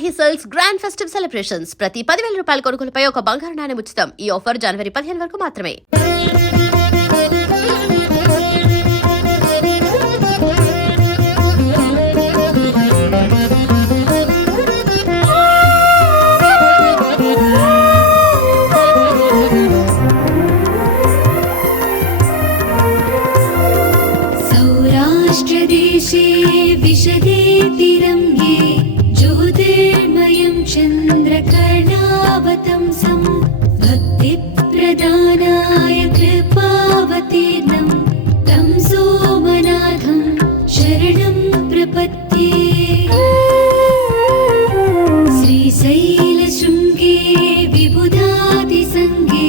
Varahi sales grand festive celebrations. ప్రతి 10,000 రూపాయల కొనుగోలుపై ఒక బంగారు నాణెం ఉచితం. ఈ ఆఫర్ జనవరి 15 వరకు మాత్రమే. सौराष्ट्रदेशे विशदे तिरङ्गे ज्योतिर्मयं चन्द्रकर्णावतंसं भक्तिप्रदानाय कृपावतीर्णं तं सोमनाथं शरणं प्रपद्ये। श्रीशैलशृङ्गे विबुधादिसङ्गे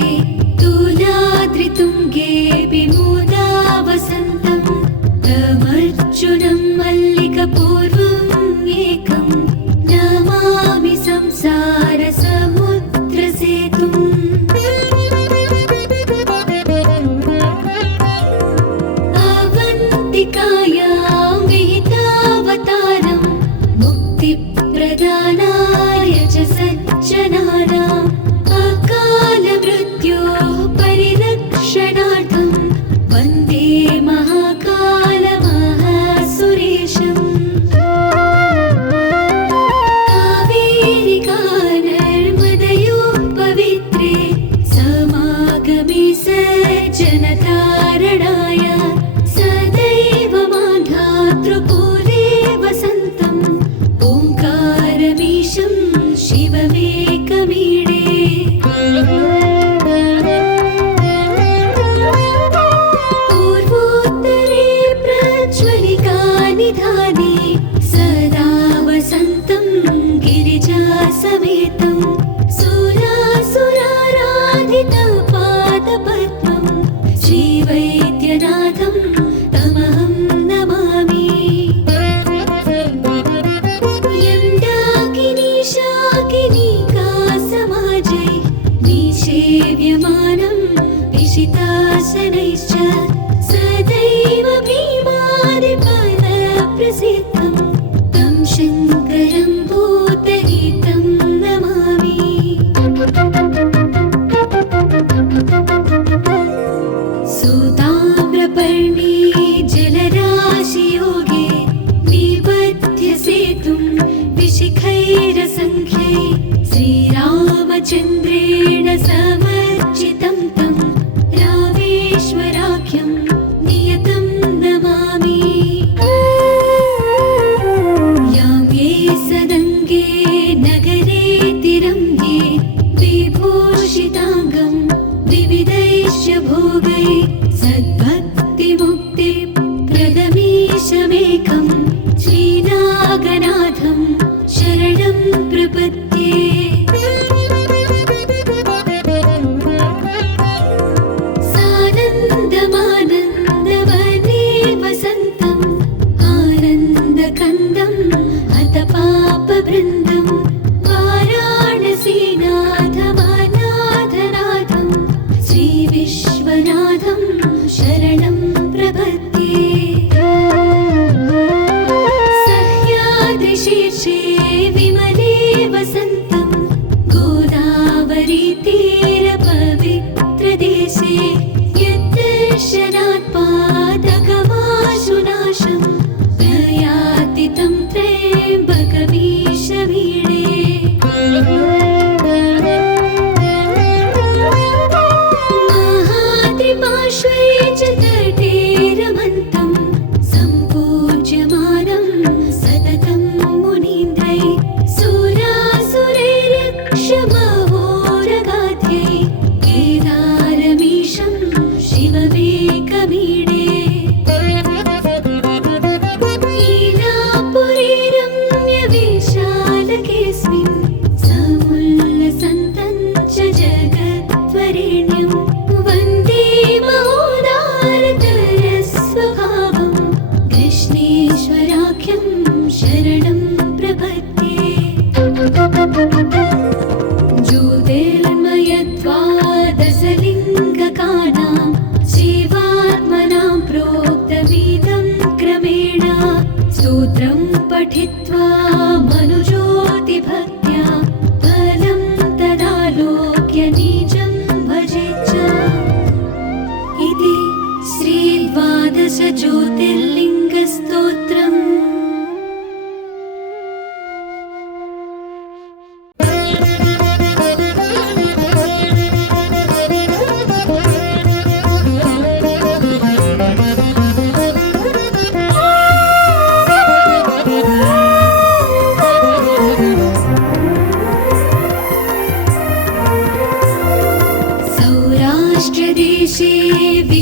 तुलाद्रितुङ्गे विमूदावसन्तं तमर्जुनं मल्लिकपूर्वम् एकं नमामि संसारसमुद्रसेतुम्। अवन्तिकायां विहितावतारं मुक्तिप्रदानाय च सज्जनानाम् अकालमृत्योः परिरक्षणार्थं वन्दे महाकालमहासुरेशम्। कावेरिकानर्मदयोः पवित्रे समागमे सज्जनतारणाय सदैव मान्धातृपूरे वसन्तं ओङ्कारमीशं शिवमेकमीडे। पूर्वोत्तरे प्रज्वलिकानिधाने सदा वसन्तं गिरिजासमेतं सुरासुराराधितपादपद्मं श्रीवैद्यनाथं तमहं नमामि। यं डाकिनी शाकिनीकासमाजै निषेव्यमानं विशितासनैश्च सदैव भीमादिपदप्रसिद्धं तं शङ्करं भूतहितं नमामि। सुताम्रपर्णी जलराशियोगे निबध्य सेतुं विशिखैरसङ्ख्यै श्रीरामचन्द्रेण समर्चितं तं रामेश्वराख्यं नियतं नमामि। यां ये सदङ्गे नगरे तिरङ्गे विभूषिताङ्गं विविधैश्च भोगै सद्भक्तिमुक्तिप्रदमीशमेकं श्रीनागनाथं शरणं प्रपद्ये। सानन्दमानन्दवने वसन्तम् आनन्दकन्दम् हतपापवृन्दं वाराणसीनाथमनाथनाथं श्रीविश्वनाथं शरणं प्रपद्ये। सह्याद्रिशीर्षे विमले वसन्तं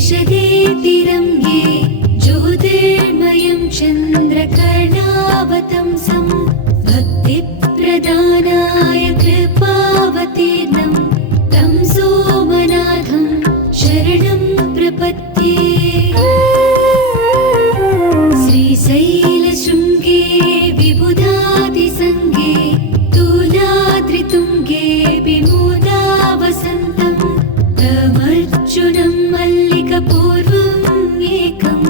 विशदेति रम्ये ज्योतिर्मयं चन्द्रकर्णावतंसं भक्तिप्रदानाय कृपावतीर्णं तं सोमनाथं शरणं प्रपद्ये श्रीशैलशृङ्गे विबुधातिसङ्गे तुलाद्रितुङ्गे विमूदावसन्तं तमर्जुनं मल्लिकपूर्वम् एकं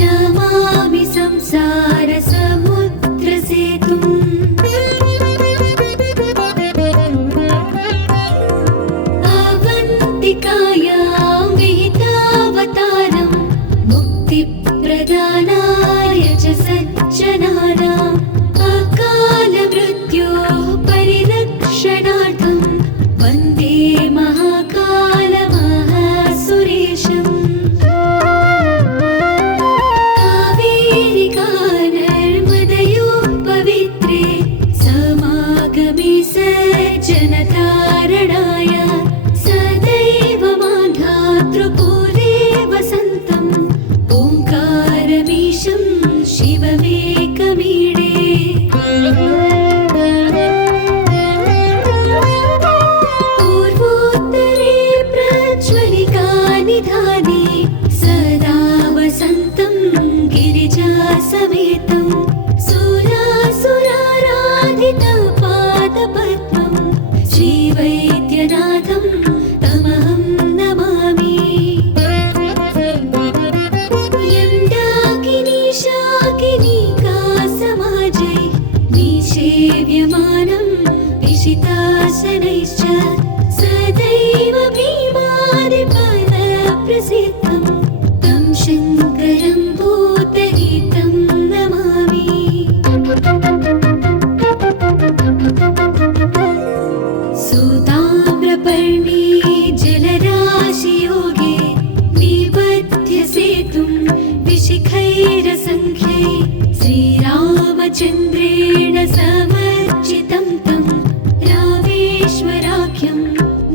नमामि संसारसमुद्रसेतुम् अवन्तिकायां विहितावतारं मुक्तिप्रदानाय च सज्जनानाम् अकालमृत्योः परिरक्षणार्थं वन्दे महाकालमहासुरेशम् कावेरिका नर्मदयोः पवित्रे समागमे सज्जनतारणाय सदैव मान्धातृपूरे वसन्तम् ओङ्कारमीशं शिवमेकमीडे पूर्वोत्तरे प्रज्वलिका निधाने सदा वसन्तं गिरिजासमेतं सुरासुराराधितपादपद्मं श्रीवैद्यनाथं तमहं नमामि यं डाकिनी शाकिनीका समाजै निषेव्यमानं विशिताशनैश्च सदैव भीमादिपदप्रसिद्धं तं शङ्करं भूतहितं नमामि सूताम्रपर्णी जलराशियोगे निबध्य सेतुं विशिखैरसङ्ख्यै श्रीरामचन्द्रेण समर्चितं तं रामेश्वराख्यं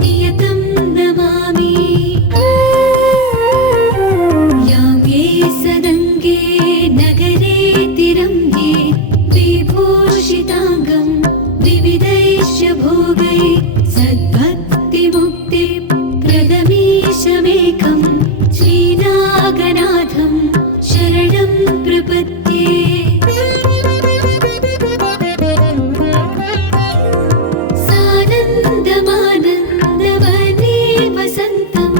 नियतं नमामि यां ये सदङ्गे नगरे तिरङ्गे विभूषिताङ्गं विविधैश्च भोगै सद्भक्तिमुक्तिप्रदमीशमेकं श्रीनागनाथं शरणं प्रपद्ये सानन्दमानन्दवने वसन्तम्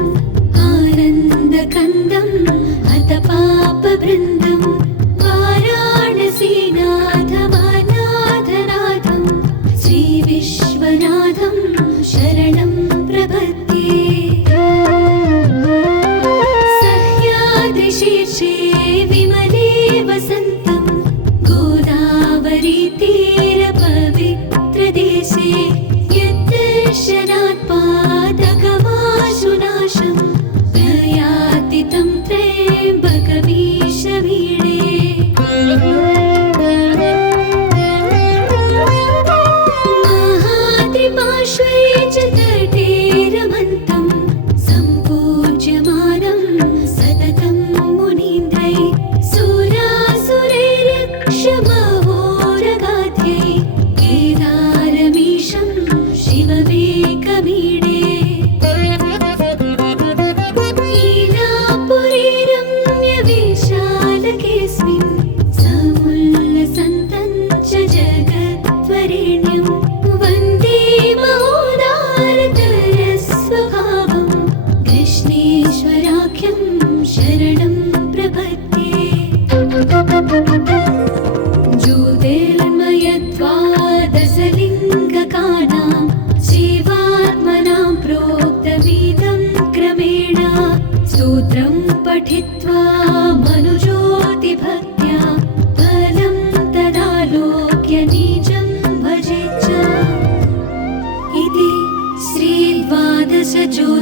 आनन्दकन्दम् हतपापवृन्दं वाराणसीनाथमनाथनाथं श्रीविश्वनाथं शरणं प्रपद्ये सह्याद्रिशीर्षे विमले वसन्तं गोदावरीतीरपवित्रदेशे यद्दर्शनात् पादकमाशुनाशं प्रयाति तं त्र्यम्बकमीशमीडे महाद्रिपार्श्वे च तटे रमन्तं सम्पूज्यमानं सततं मुनीन्द्रै सुरासुरैरक्षमहोरगाध्यै केदारमीशं शिवमेकमीडे लीलापुरे रम्यविशालकेऽस्मिन् समुल्लसन्तं च जगद्वरेण्यं वन्दे महोदारतरस्वभावं कृष्णेश्वराख्यं शरणं प्रपद्ये ज्योतिर्मयद्वादशलिङ्गकानां शिवात्मनां प्रोक्तमिदं क्रमेण स्तोत्रं पठित्वा मनुज्योतिभक्त्या फलं तदालोक्य निजं भजेच्च इति श्रीद्वादशज्योतिर्लिङ्गकानां